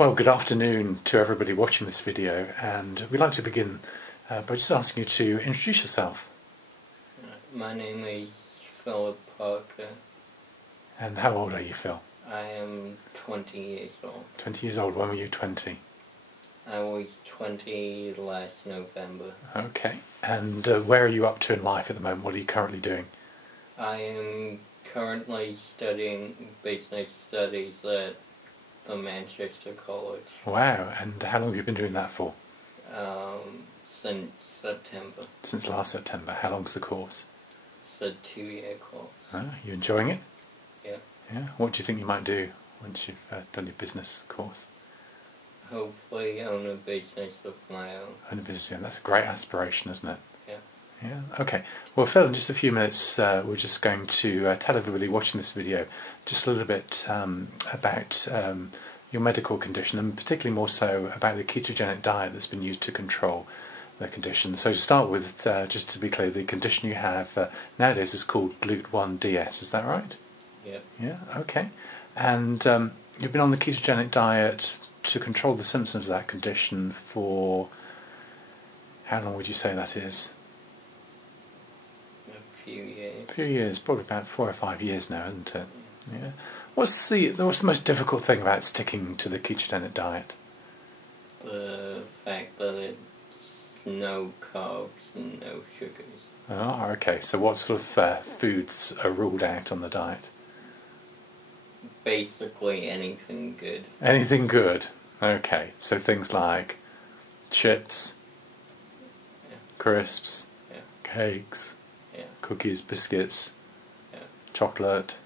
Well, good afternoon to everybody watching this video, and we'd like to begin by just asking you to introduce yourself. My name is Philip Parker. And how old are you, Phil? I am 20 years old. 20 years old. When were you 20? I was 20 last November. Okay. And where are you up to in life at the moment? What are you currently doing? I am currently studying business studies at the Manchester College. Wow. And how long have you been doing that for? Since September. Since last September. How long's the course? It's a 2-year course. Are you enjoying it? Yeah. Yeah. What do you think you might do once you've done your business course? Hopefully own a business of my own. Own a business, yeah. That's a great aspiration, isn't it? Yeah. Yeah, okay. Well, Phil, in just a few minutes we're just going to tell everybody watching this video just a little bit about your medical condition, and particularly more so about the ketogenic diet that's been used to control the condition. So to start with, just to be clear, the condition you have nowadays is called Glut-1 DS, is that right? Yeah. Yeah, okay. And you've been on the ketogenic diet to control the symptoms of that condition for, how long would you say that is? A few years. A few years, probably about 4 or 5 years now, isn't it? Yeah. What's the most difficult thing about sticking to the ketogenic diet? The fact that it's no carbs and no sugars. Oh, okay. So what sort of foods are ruled out on the diet? Basically anything good. Anything good? Okay. So things like chips, Yeah. crisps, Yeah. cakes, Yeah. cookies, biscuits, Yeah. chocolate,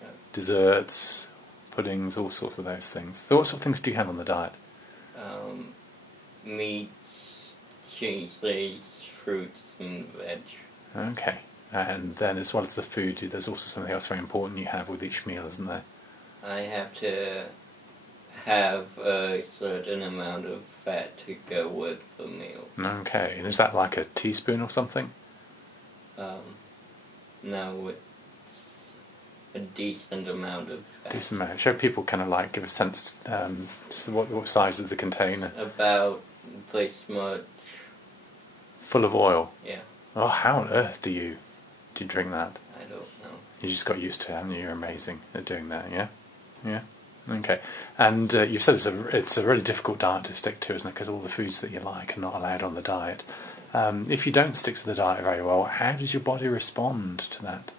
Yeah. desserts, puddings, all sorts of those things. So what sort of things do you have on the diet? Meats, cheeses, fruits and veg. Okay. And then as well as the food, there's also something else very important you have with each meal, isn't there? I have to have a certain amount of fat to go with the meal. Okay. And is that like a teaspoon or something? No, it's a decent amount of fat. Decent amount. Show people kind of like, give a sense, just what size is the container? About this much. Full of oil? Yeah. Oh, how on earth do you drink that? I don't know. You just got used to it, haven't you? You're amazing at doing that, yeah? Yeah? Okay. And you've said it's a really difficult diet to stick to, isn't it? Because all the foods that you like are not allowed on the diet. If you don't stick to the diet very well, how does your body respond to that?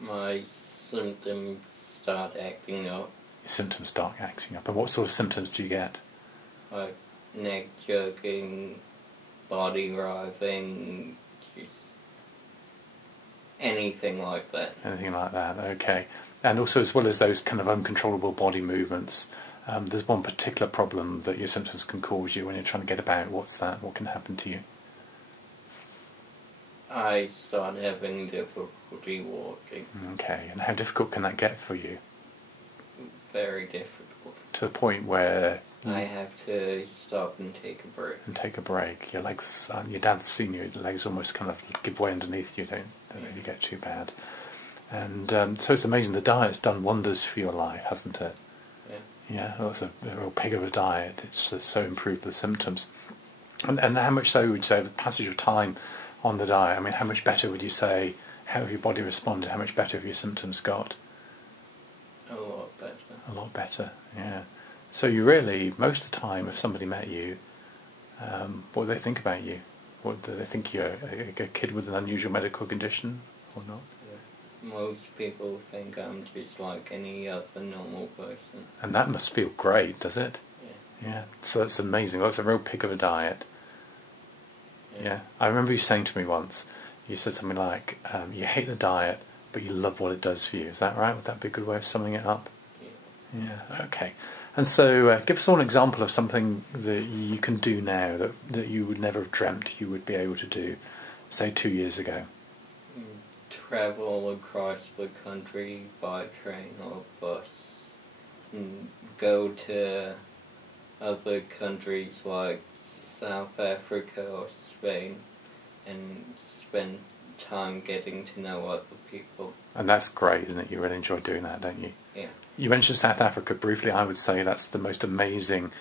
My symptoms start acting up. Your symptoms start acting up. And what sort of symptoms do you get? Like neck jerking, body writhing, just anything like that. Anything like that, okay. And also, as well as those kind of uncontrollable body movements, there's one particular problem that your symptoms can cause you when you're trying to get about. What's that? What can happen to you? I start having difficulty walking. Okay, and how difficult can that get for you? Very difficult. To the point where I have to stop and take a break. Your legs, your dad's seen your legs almost kind of give way underneath you, don't really get too bad. And so it's amazing, the diet's done wonders for your life, hasn't it? Yeah. Yeah, well, it's a real pig of a diet. It's just so improved the symptoms. And how much so would you say, with the passage of time on the diet, I mean, how much better would you say, how have your body responded, how much better have your symptoms got? A lot better. A lot better, yeah. So you really, most of the time, if somebody met you, what do they think about you? What do they think you're a kid with an unusual medical condition or not? Most people think I'm just like any other normal person. And that must feel great, does it? Yeah. Yeah. So that's amazing. That's a real pig of a diet. Yeah. I remember you saying to me once, you said something like, you hate the diet, but you love what it does for you. Is that right? Would that be a good way of summing it up? Yeah. Yeah, okay. And so give us all an example of something that you can do now that you would never have dreamt you would be able to do, say 2 years ago. Travel across the country by train or bus. And go to other countries like South Africa or Spain and spend time getting to know other people. And that's great, isn't it? You really enjoy doing that, don't you? Yeah. You mentioned South Africa briefly. I would say that's the most amazing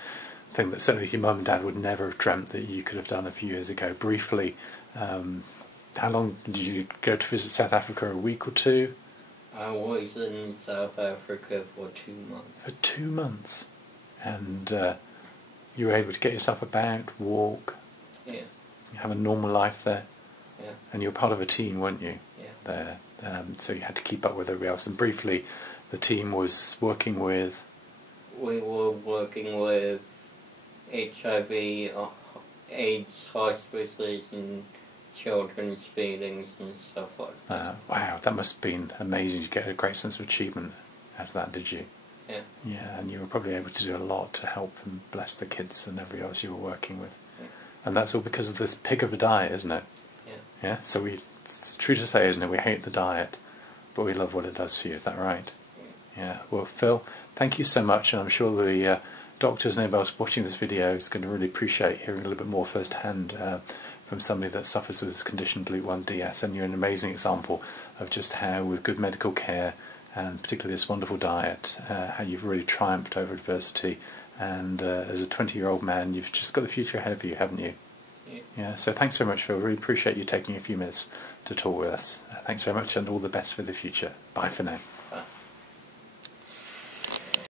thing that certainly your mum and dad would never have dreamt that you could have done a few years ago. Briefly, how long did you go to visit South Africa? A week or two? I was in South Africa for 2 months. For 2 months. And you were able to get yourself about, walk, Yeah. you have a normal life there. Yeah. And you were part of a team, weren't you? Yeah. There. So you had to keep up with everybody else. And briefly, the team was working with... We were working with HIV, AIDS hospices and children's feedings and stuff like that. Wow, that must have been amazing. You get a great sense of achievement out of that, did you? Yeah. Yeah, and you were probably able to do a lot to help and bless the kids and everybody else you were working with. Yeah. And that's all because of this pig of a diet, isn't it? Yeah. Yeah, so it's true to say, isn't it? We hate the diet, but we love what it does for you. Is that right? Yeah. Well, Phil, thank you so much, and I'm sure the doctors and everybody else watching this video is going to really appreciate hearing a little bit more firsthand from somebody that suffers with this condition, Glut-1 DS, and you're an amazing example of just how, with good medical care and particularly this wonderful diet, how you've really triumphed over adversity, and as a 20-year-old man, you've just got the future ahead of you, haven't you? Yeah, so thanks very much, Phil. Really appreciate you taking a few minutes to talk with us. Thanks very much, and all the best for the future. Bye for now.